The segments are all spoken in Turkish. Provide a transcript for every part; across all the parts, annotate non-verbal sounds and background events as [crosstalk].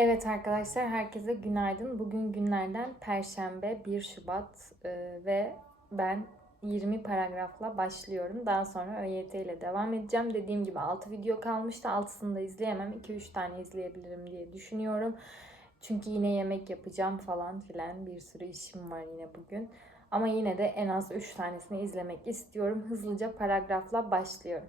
Evet arkadaşlar herkese günaydın. Bugün günlerden Perşembe 1 Şubat e, ve ben 20 paragrafla başlıyorum. Daha sonra ÖYT ile devam edeceğim. Dediğim gibi 6 video kalmıştı. 6'sını da izleyemem. 2-3 tane izleyebilirim diye düşünüyorum. Çünkü yine yemek yapacağım falan filan. Bir sürü işim var yine bugün. Ama yine de en az 3 tanesini izlemek istiyorum. Hızlıca paragrafla başlıyorum.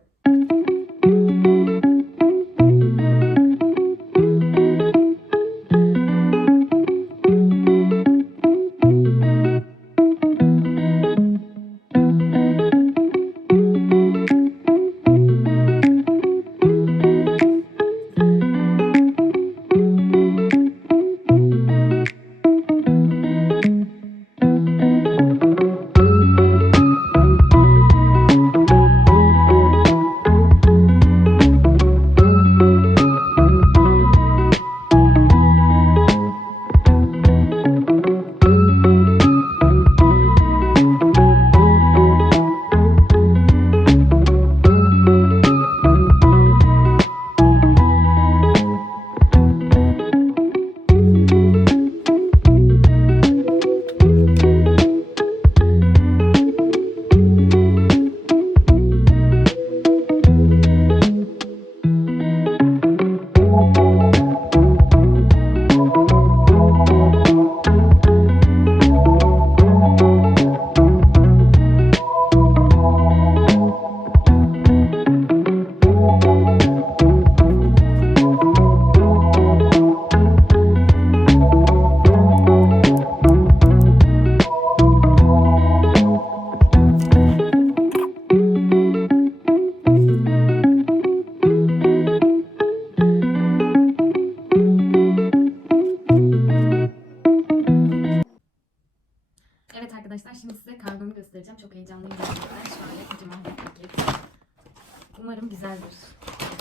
Umarım güzeldir.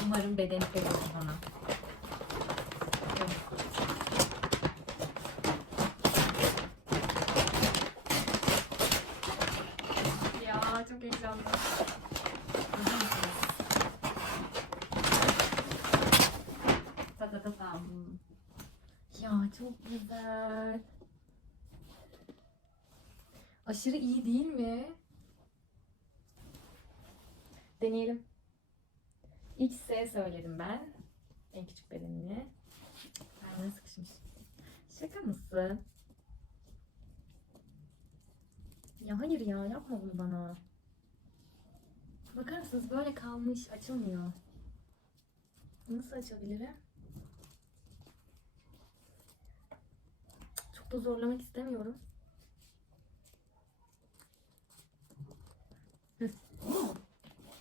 Umarım bedeni olur bana. Ya çok heyecanlı. Hazır mısınız? Ta ta ta tam. Ya çok güzel. Aşırı iyi değil mi? Deneyelim. Söyledim ben. En küçük bedenini. Aynen sıkışmış. Şaka mısın? Ya hayır ya yapma bunu bana. Bakar mısınız böyle kalmış açılmıyor. Nasıl açabilirim? Çok da zorlamak istemiyorum.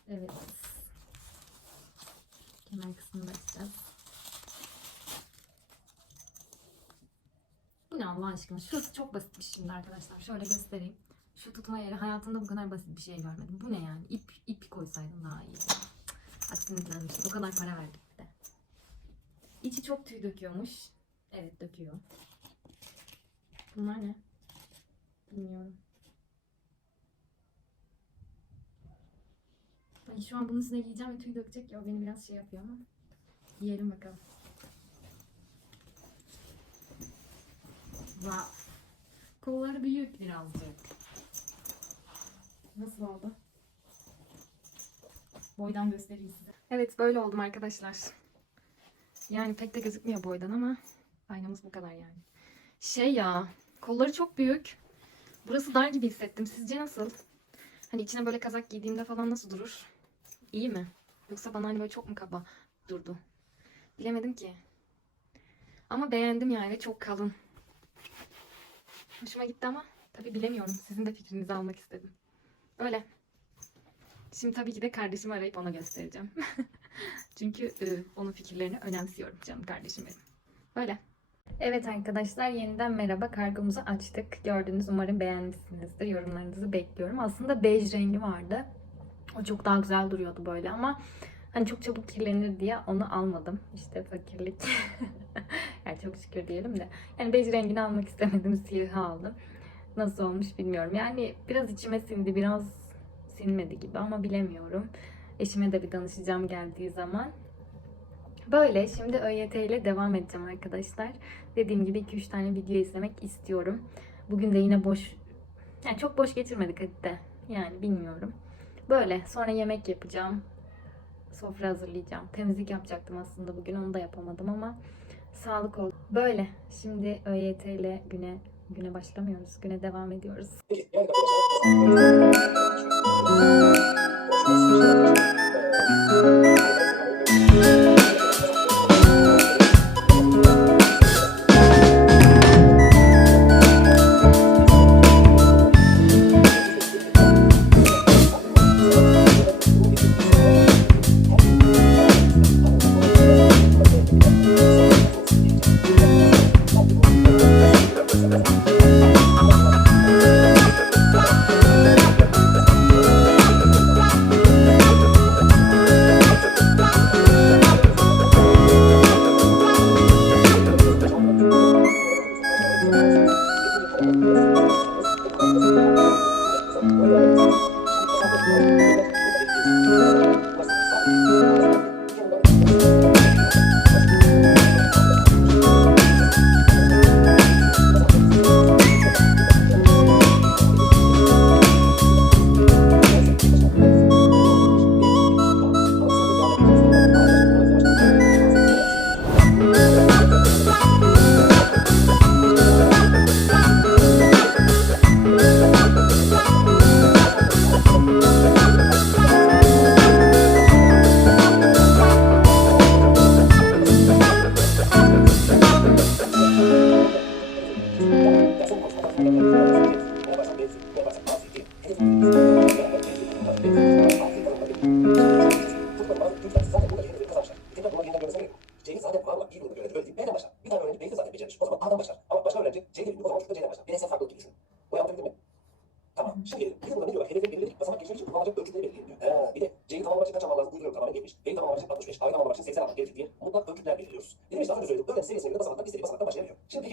Evet. Kemer kısmını açacağız. Bu ne Allah aşkına? Şurası çok basitmiş şimdi arkadaşlar. Şöyle göstereyim. Şu tutma yeri hayatımda bu kadar basit bir şey görmedim. Bu ne yani? İp, ip koysaydım daha iyi. Hadi sinirlenmiştim. O kadar para verdik bir de. İçi çok tüy döküyormuş. Evet döküyor. Bunlar ne? Bilmiyorum. Ay şu an bunun üstüne giyeceğim ve tüy dökecek ya o beni biraz şey yapıyor ama. Giyelim bakalım. Wow. Kolları büyük birazcık. Nasıl oldu? Boydan göstereyim size. Evet böyle oldum arkadaşlar. Yani pek de gözükmüyor boydan ama aynamız bu kadar yani. Şey ya kolları çok büyük. Burası dar gibi hissettim. Sizce nasıl? Hani içine böyle kazak giydiğimde falan nasıl durur? İyi mi? Yoksa bana hani böyle çok mu kaba durdu? Bilemedim ki. Ama beğendim yani çok kalın. Hoşuma gitti ama tabii bilemiyorum. Sizin de fikrinizi almak istedim. Öyle. Şimdi tabii ki de kardeşimi arayıp ona göstereceğim. [laughs] Çünkü e, onun fikirlerini önemsiyorum canım kardeşim benim. Böyle. Evet arkadaşlar yeniden merhaba. Kargomuzu açtık. Gördünüz umarım beğenmişsinizdir. Yorumlarınızı bekliyorum. Aslında bej rengi vardı. O çok daha güzel duruyordu böyle ama hani çok çabuk kirlenir diye onu almadım. İşte fakirlik. [laughs] yani çok şükür diyelim de. Yani bej rengini almak istemedim. Siyahı aldım. Nasıl olmuş bilmiyorum. Yani biraz içime sindi, biraz sinmedi gibi ama bilemiyorum. Eşime de bir danışacağım geldiği zaman. Böyle şimdi ÖYT ile devam edeceğim arkadaşlar. Dediğim gibi 2-3 tane video izlemek istiyorum. Bugün de yine boş, yani çok boş geçirmedik hadi de. Yani bilmiyorum. Böyle sonra yemek yapacağım. Sofra hazırlayacağım. Temizlik yapacaktım aslında bugün onu da yapamadım ama sağlık oldu. Böyle şimdi ÖYT ile güne güne başlamıyoruz. Güne devam ediyoruz.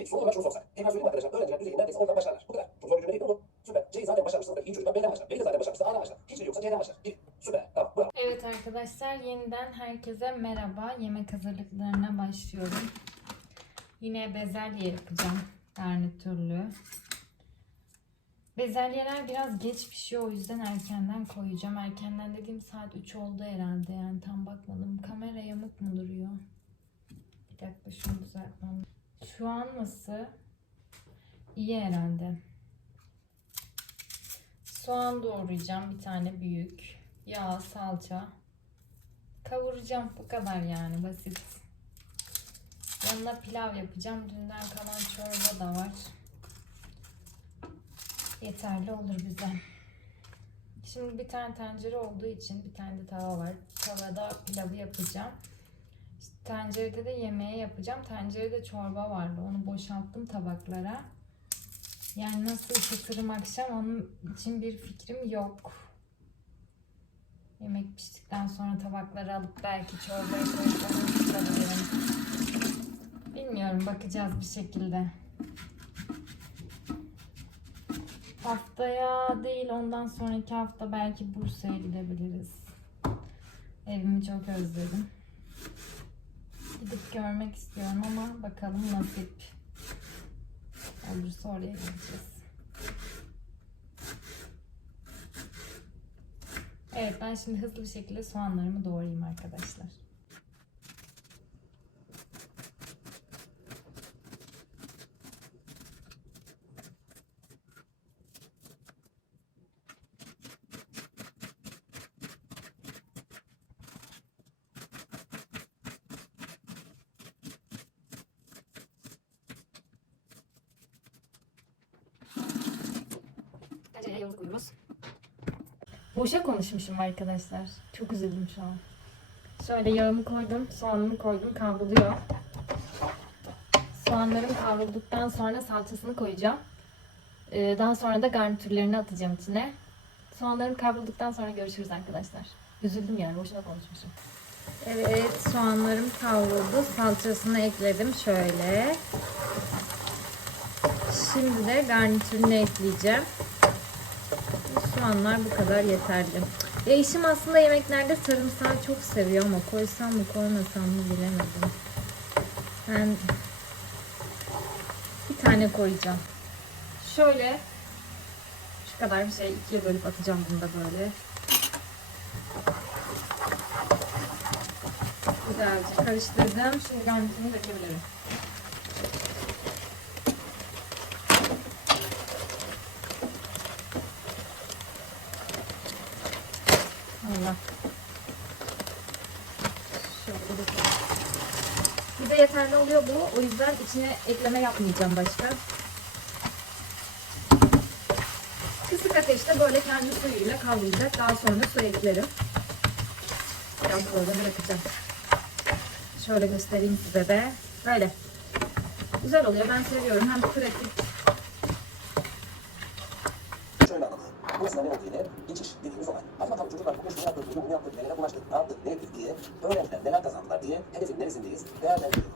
Peki soru olarak şunu. Tekrar söyleyeyim arkadaşlar. Öğrenciler düzeyi neredeyse oradan başlarlar. Bu kadar. Çok zor değil bu? Süper. C'yi zaten başarmış. Sınıfta iyi çocuklar B'den başlar. B'yi de zaten başarmışsa A'dan başlar. Hiçbiri yoksa C'den başlar. Bir. Süper. Tamam. Bravo. Evet arkadaşlar yeniden herkese merhaba. Yemek hazırlıklarına başlıyorum. Yine bezelye yapacağım. Garnitürlü. Bezelyeler biraz geç pişiyor o yüzden erkenden koyacağım. Erkenden dediğim saat 3 oldu herhalde yani tam bakmadım. Kamera yamuk mu duruyor? Bir dakika şunu düzeltmem. Şu an nasıl? İyi herhalde. Soğan doğrayacağım bir tane büyük. Yağ, salça. Kavuracağım bu kadar yani basit. Yanına pilav yapacağım. Dünden kalan çorba da var. Yeterli olur bize. Şimdi bir tane tencere olduğu için bir tane de tava var. Tavada pilavı yapacağım. Tencerede de yemeği yapacağım. Tencerede çorba vardı. Onu boşalttım tabaklara. Yani nasıl ısıtırım akşam onun için bir fikrim yok. Yemek piştikten sonra tabakları alıp belki çorbaya koyup onu. Bilmiyorum bakacağız bir şekilde. Haftaya değil ondan sonraki hafta belki Bursa'ya gidebiliriz. Evimi çok özledim. Gidip görmek istiyorum ama bakalım nasip olursa oraya gideceğiz. Evet ben şimdi hızlı bir şekilde soğanlarımı doğrayayım arkadaşlar. Boşa konuşmuşum arkadaşlar. Çok üzüldüm şu an. Şöyle yağımı koydum, soğanımı koydum, kavruluyor. Soğanlarım kavrulduktan sonra salçasını koyacağım. Ee, daha sonra da garnitürlerini atacağım içine. Soğanlarım kavrulduktan sonra görüşürüz arkadaşlar. Üzüldüm yani, boşuna konuşmuşum. Evet, soğanlarım kavruldu. Salçasını ekledim şöyle. Şimdi de garnitürünü ekleyeceğim. Soğanlar bu kadar yeterli. Ya eşim aslında yemeklerde sarımsağı çok seviyor ama koysam mı koymasam mı bilemedim. Ben bir tane koyacağım. Şöyle şu kadar bir şey ikiye bölüp atacağım bunu da böyle. Güzelce karıştırdım. Şimdi garnitürünü dökebilirim. Allah. Şöyle dökelim. Bir de yeterli oluyor bu. O yüzden içine ekleme yapmayacağım başka. Kısık ateşte böyle kendi suyuyla kavrulacak. Daha sonra su eklerim. Biraz böyle bırakacağım. Şöyle göstereyim size de. Böyle. Güzel oluyor. Ben seviyorum. Hem pratik. Şöyle anladı. Burasında ne olduğunu geçiş dediğimiz olay. Acaba tabii çocuklar bugün şunu yaptık, bugün bunu yaptık, nelere bulaştık, ne yaptık, ne ettik diye öğrenciler neler kazandılar diye hedefin neresindeyiz değerlendiriyoruz.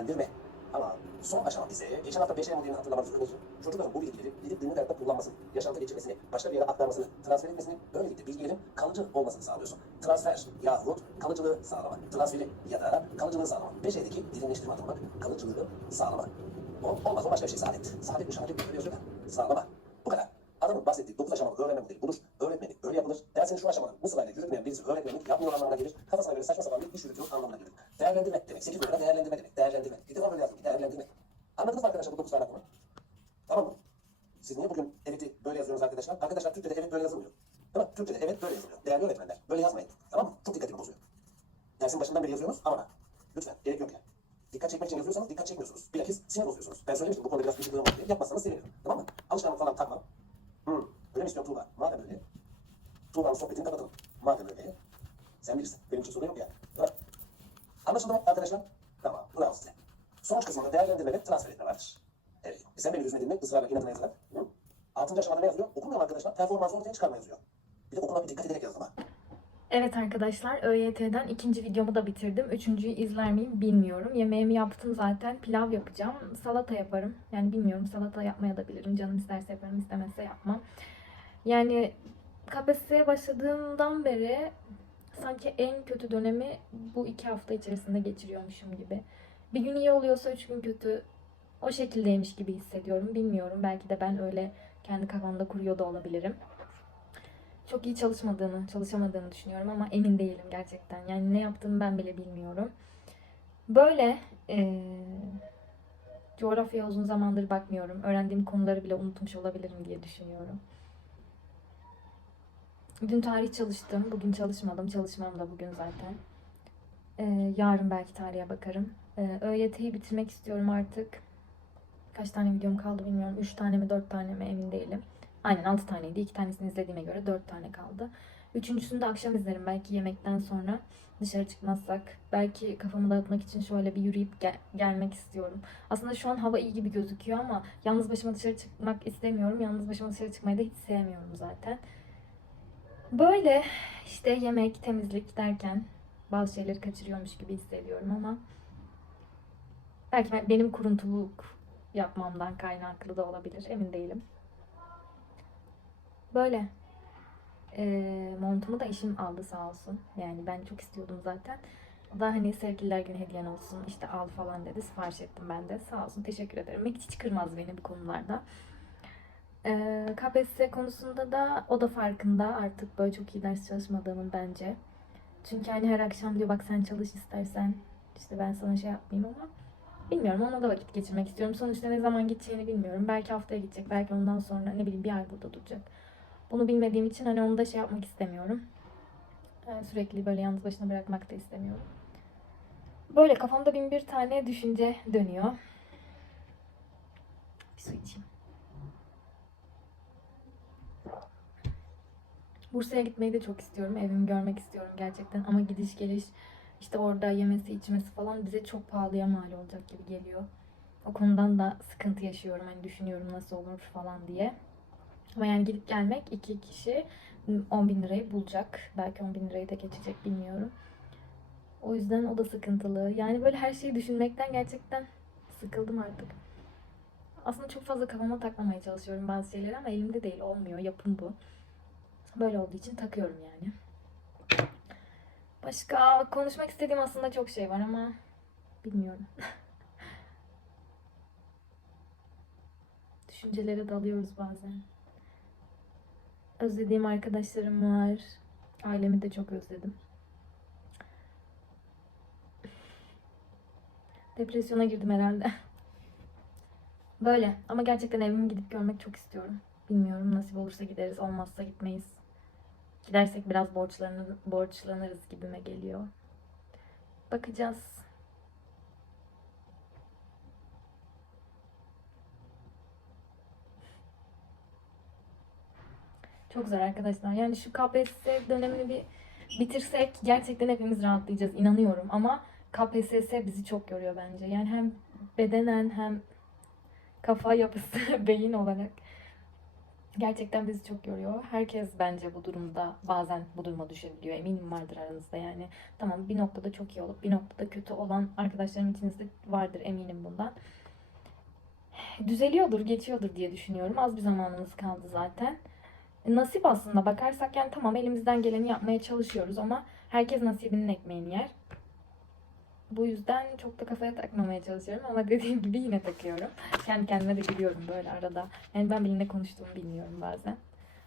Değerlendirme. Ama son aşama ise geçen hafta 5 Eylül'ü hatırlamanız. Çocukların bu bilgileri gidip günlük hayatta kullanmasını, yaşantı geçirmesini, başka bir yere aktarmasını, transfer etmesini, böylelikle bilgilerin kalıcı olmasını sağlıyorsun. Transfer yahut kalıcılığı sağlamak. Transferi ya da kalıcılığı sağlamak. 5 E'deki derinleştirme atılmak, kalıcılığı sağlamak. O, olmaz o başka bir şey. Saadet. Saadet bu şarkı böyle yazıyor da. Sağlama. Bu kadar. Adamın bahsettiği 9 aşamalı öğrenme modeli budur. Öğretmenlik öyle yapılır. Dersini şu aşamadan bu sırayla yürütmeyen birisi öğretmenlik yapmıyor anlamına gelir. Kafasına göre saçma sapan bir iş yürütüyor anlamına gelir. Değerlendirme demek. 8 numara değerlendirme demek. Değerlendirme. Bir defa böyle yazdım. Değerlendirme. Anladınız mı arkadaşlar bu 9 tane konu? Tamam mı? Siz niye bugün evet'i böyle yazıyorsunuz arkadaşlar? Arkadaşlar Türkçe'de evet böyle yazılmıyor. Değil mi? Türkçe'de evet böyle yazılıyor. Değerli öğretmenler. Böyle yazmayın. Tamam mı? Çok dikkatimi bozuyor. Dersin başından beri yazıyorsunuz ama lütfen gerek yok yani. Dikkat çekmek için yazıyorsanız dikkat çekmiyorsunuz. Bilakis sinir bozuyorsunuz. Ben söylemiştim bu konuda biraz gıcıklığım var diye. Yapmazsanız sevinirim. Tamam mı? Alışkanlık falan takma. İstiyorsun Tuğba? Madem öyle. Tuğba'nın sohbetini kapatalım. Madem öyle. Sen bilirsin. Benim için sorun yok yani. Tamam. Anlaşıldı mı arkadaşlar? Tamam. Bravo size. Sonuç kısmında değerlendirme ve transfer etme vardır. Evet. E sen beni üzmedin mi? Israrla inatına yazarak. Hı? Altıncı aşamada ne yazıyor? Okumuyorum arkadaşlar. Performansı ortaya çıkarma yazıyor. Bir de okula bir dikkat ederek yazdım. Evet arkadaşlar ÖYT'den ikinci videomu da bitirdim. Üçüncüyü izler miyim bilmiyorum. Yemeğimi yaptım zaten. Pilav yapacağım. Salata yaparım. Yani bilmiyorum salata yapmaya da bilirim. Canım isterse yaparım istemezse yapmam. Yani KPSS'ye başladığımdan beri sanki en kötü dönemi bu iki hafta içerisinde geçiriyormuşum gibi. Bir gün iyi oluyorsa üç gün kötü. O şekildeymiş gibi hissediyorum. Bilmiyorum. Belki de ben öyle kendi kafamda kuruyor da olabilirim çok iyi çalışmadığını, çalışamadığını düşünüyorum ama emin değilim gerçekten. Yani ne yaptığımı ben bile bilmiyorum. Böyle eee coğrafyaya uzun zamandır bakmıyorum. Öğrendiğim konuları bile unutmuş olabilirim diye düşünüyorum. Dün tarih çalıştım. Bugün çalışmadım. Çalışmam da bugün zaten. Eee, yarın belki tarihe bakarım. Eee ÖYT'yi bitirmek istiyorum artık. Kaç tane videom kaldı bilmiyorum. 3 tane mi 4 tane mi emin değilim. Aynen 6 taneydi. 2 tanesini izlediğime göre 4 tane kaldı. Üçüncüsünü de akşam izlerim. Belki yemekten sonra dışarı çıkmazsak. Belki kafamı dağıtmak için şöyle bir yürüyüp gel- gelmek istiyorum. Aslında şu an hava iyi gibi gözüküyor ama yalnız başıma dışarı çıkmak istemiyorum. Yalnız başıma dışarı çıkmayı da hiç sevmiyorum zaten. Böyle işte yemek, temizlik derken bazı şeyleri kaçırıyormuş gibi hissediyorum ama belki ben- benim kuruntuluk yapmamdan kaynaklı da olabilir. Emin değilim. Böyle. Ee, montumu da eşim aldı sağ olsun. Yani ben çok istiyordum zaten. O da hani sevgililer günü hediyen olsun işte al falan dedi. Sipariş ettim ben de. Sağ olsun teşekkür ederim. Hiç, hiç kırmaz beni bu konularda. Ee, KPSS konusunda da o da farkında artık böyle çok iyi ders çalışmadığımın bence. Çünkü hani her akşam diyor bak sen çalış istersen işte ben sana şey yapmayayım ama bilmiyorum ona da vakit geçirmek istiyorum. Sonuçta ne zaman gideceğini bilmiyorum. Belki haftaya gidecek belki ondan sonra ne bileyim bir ay burada duracak. Bunu bilmediğim için hani onu da şey yapmak istemiyorum. Ee, sürekli böyle yalnız başına bırakmak da istemiyorum. Böyle kafamda bin bir tane düşünce dönüyor. Bir su içeyim. Bursa'ya gitmeyi de çok istiyorum. Evimi görmek istiyorum gerçekten. Ama gidiş geliş işte orada yemesi içmesi falan bize çok pahalıya mal olacak gibi geliyor. O konudan da sıkıntı yaşıyorum. Hani düşünüyorum nasıl olur falan diye. Ama yani gidip gelmek iki kişi 10 bin lirayı bulacak. Belki 10 bin lirayı da geçecek bilmiyorum. O yüzden o da sıkıntılı. Yani böyle her şeyi düşünmekten gerçekten sıkıldım artık. Aslında çok fazla kafama takmamaya çalışıyorum bazı şeyleri ama elimde değil olmuyor. Yapım bu. Böyle olduğu için takıyorum yani. Başka konuşmak istediğim aslında çok şey var ama bilmiyorum. [laughs] Düşüncelere dalıyoruz bazen. Özlediğim arkadaşlarım var. Ailemi de çok özledim. Depresyona girdim herhalde. Böyle ama gerçekten evime gidip görmek çok istiyorum. Bilmiyorum nasip olursa gideriz, olmazsa gitmeyiz. Gidersek biraz borçlanır, borçlanırız gibime geliyor. Bakacağız. Çok zor arkadaşlar. Yani şu KPSS dönemini bir bitirsek gerçekten hepimiz rahatlayacağız. inanıyorum ama KPSS bizi çok yoruyor bence. Yani hem bedenen hem kafa yapısı, [laughs] beyin olarak gerçekten bizi çok yoruyor. Herkes bence bu durumda bazen bu duruma düşebiliyor. Eminim vardır aranızda yani. Tamam bir noktada çok iyi olup bir noktada kötü olan arkadaşlarım içinizde vardır eminim bundan. Düzeliyordur, geçiyordur diye düşünüyorum. Az bir zamanımız kaldı zaten. Nasip aslında bakarsak yani tamam elimizden geleni yapmaya çalışıyoruz ama herkes nasibinin ekmeğini yer. Bu yüzden çok da kafaya takmamaya çalışıyorum ama dediğim gibi yine takıyorum. Kendi kendime de gülüyorum böyle arada. Yani ben bile ne konuştuğumu bilmiyorum bazen.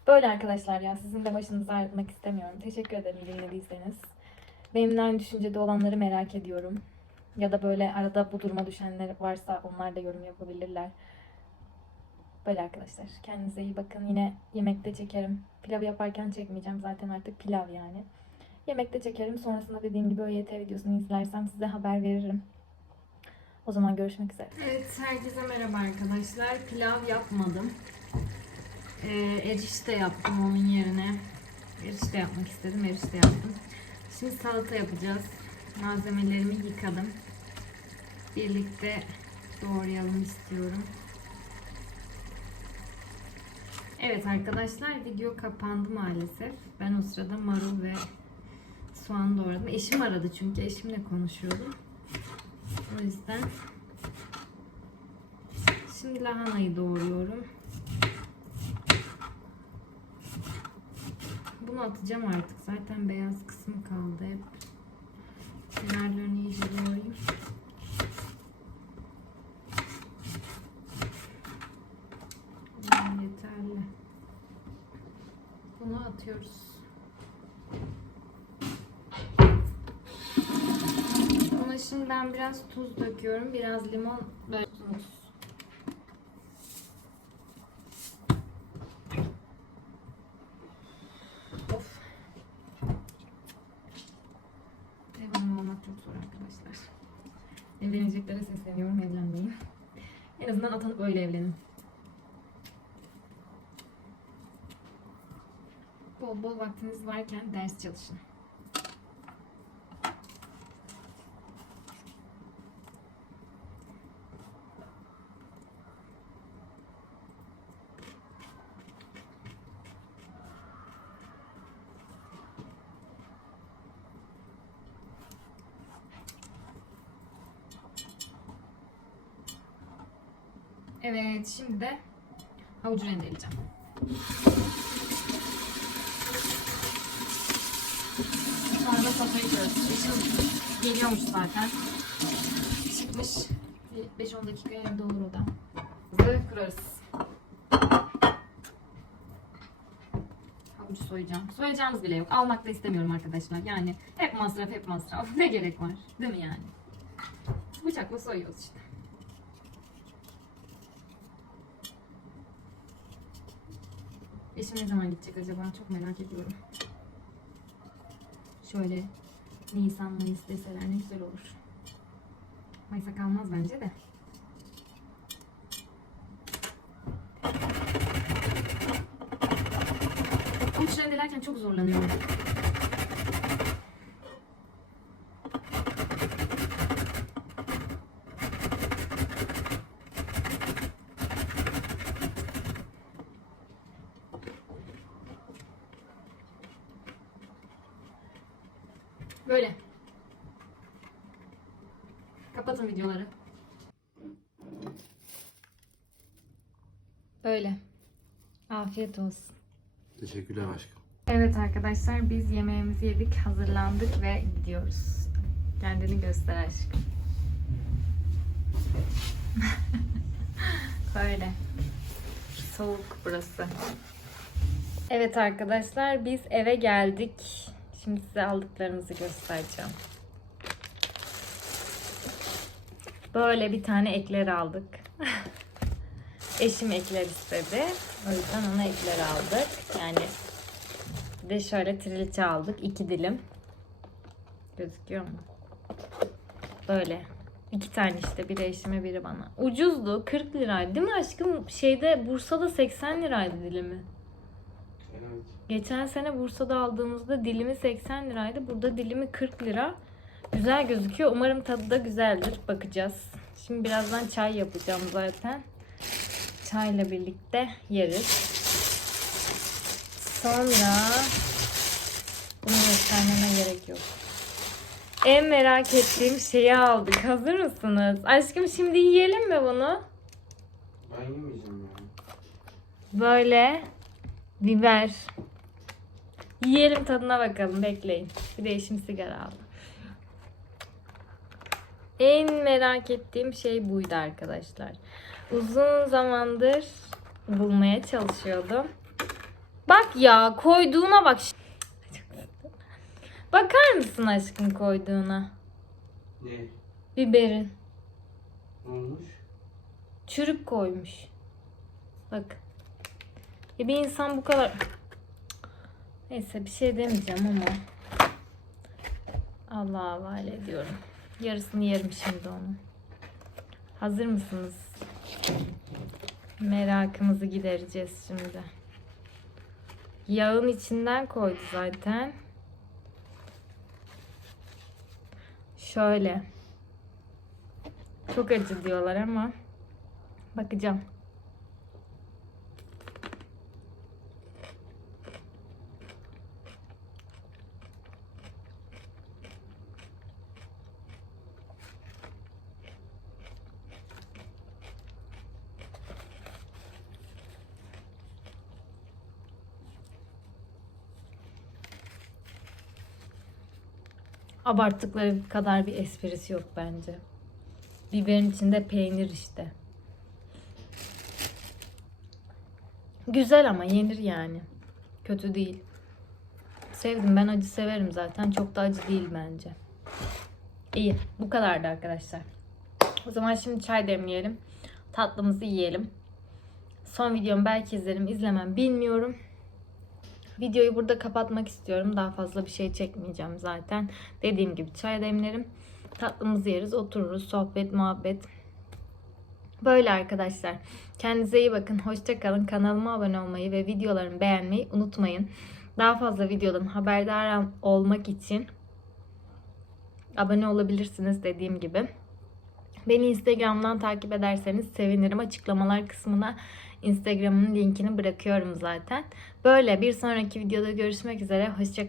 Böyle arkadaşlar ya sizin de başınızı ağrıtmak istemiyorum. Teşekkür ederim dinlediyseniz. Benimle aynı düşüncede olanları merak ediyorum. Ya da böyle arada bu duruma düşenler varsa onlar da yorum yapabilirler. Böyle arkadaşlar. Kendinize iyi bakın. Yine yemekte çekerim. Pilav yaparken çekmeyeceğim. Zaten artık pilav yani. Yemekte çekerim. Sonrasında dediğim gibi ÖYT videosunu izlersem size haber veririm. O zaman görüşmek üzere. Evet, herkese merhaba arkadaşlar. Pilav yapmadım. Ee, erişte yaptım onun yerine. Erişte yapmak istedim. Erişte yaptım. Şimdi salata yapacağız. Malzemelerimi yıkadım. Birlikte doğrayalım istiyorum. Evet arkadaşlar video kapandı maalesef. Ben o sırada marul ve soğan doğradım. Eşim aradı çünkü eşimle konuşuyordum. O yüzden şimdi lahanayı doğruyorum. Bunu atacağım artık. Zaten beyaz kısmı kaldı hep. Kenarlarını iyice doğrayayım. Yeterli. Bunu atıyoruz. Şimdi ben biraz tuz döküyorum. Biraz limon ve. Of. Ev hanımı olmak çok zor arkadaşlar. Evleneceklere sesleniyorum evlenmeyin. En azından atanıp öyle evlenin. Bol bol vaktiniz varken ders çalışın. Evet, şimdi de havucu rendeleyeceğim. Sonra da sofrayı kurarız. Eşim geliyormuş zaten. Çıkmış. Bir 5-10 dakika evde olur o da. Hızlı kurarız. Havucu soyacağım. Soyacağımız bile yok. Almak da istemiyorum arkadaşlar. Yani hep masraf hep masraf. [laughs] Ne gerek var? Değil mi yani? Bıçakla soyuyoruz işte. Eşim ne zaman gidecek acaba? Çok merak ediyorum. Şöyle Nisan Mayıs deseler ne güzel olur. Mayıs'a kalmaz bence de. Havuç rendelerken çok zorlanıyorum. Böyle. Kapatın videoları. Böyle. Afiyet olsun. Teşekkürler aşkım. Evet arkadaşlar biz yemeğimizi yedik, hazırlandık ve gidiyoruz. Kendini göster aşkım. [laughs] Böyle. Soğuk burası. Evet arkadaşlar biz eve geldik. Şimdi size aldıklarımızı göstereceğim. Böyle bir tane ekler aldık. [laughs] Eşim ekler istedi. O yüzden ona ekler aldık. Yani bir de şöyle trilçe aldık. iki dilim. Gözüküyor mu? Böyle. İki tane işte. Biri eşime biri bana. Ucuzdu. 40 liraydı değil mi aşkım? Şeyde Bursa'da 80 liraydı dilimi. Geçen sene Bursa'da aldığımızda dilimi 80 liraydı. Burada dilimi 40 lira. Güzel gözüküyor. Umarım tadı da güzeldir. Bakacağız. Şimdi birazdan çay yapacağım zaten. Çayla birlikte yeriz. Sonra bunu göstermeme gerek yok. En merak ettiğim şeyi aldık. Hazır mısınız? Aşkım şimdi yiyelim mi bunu? Ben yemeyeceğim ya. Böyle biber. Yiyelim tadına bakalım bekleyin. Bir de eşim sigara aldı. En merak ettiğim şey buydu arkadaşlar. Uzun zamandır bulmaya çalışıyordum. Bak ya koyduğuna bak. Bakar mısın aşkım koyduğuna? Ne? Biberin. Ne olmuş? Çürük koymuş. Bak. Ya bir insan bu kadar... Neyse bir şey demeyeceğim ama. Allah'a havale ediyorum. Yarısını yerim şimdi onu. Hazır mısınız? Merakımızı gidereceğiz şimdi. Yağın içinden koydu zaten. Şöyle. Çok acı diyorlar ama bakacağım. Abarttıkları kadar bir esprisi yok bence. Biberin içinde peynir işte. Güzel ama yenir yani. Kötü değil. Sevdim ben acı severim zaten. Çok da acı değil bence. İyi. Bu kadardı arkadaşlar. O zaman şimdi çay demleyelim. Tatlımızı yiyelim. Son videomu belki izlerim izlemem bilmiyorum. Videoyu burada kapatmak istiyorum. Daha fazla bir şey çekmeyeceğim zaten. Dediğim gibi çay demlerim. Tatlımızı yeriz, otururuz, sohbet, muhabbet. Böyle arkadaşlar. Kendinize iyi bakın. Hoşça kalın. Kanalıma abone olmayı ve videolarımı beğenmeyi unutmayın. Daha fazla videodan haberdar olmak için abone olabilirsiniz dediğim gibi. Beni Instagram'dan takip ederseniz sevinirim. Açıklamalar kısmına Instagram'ın linkini bırakıyorum zaten. Böyle bir sonraki videoda görüşmek üzere. Hoşça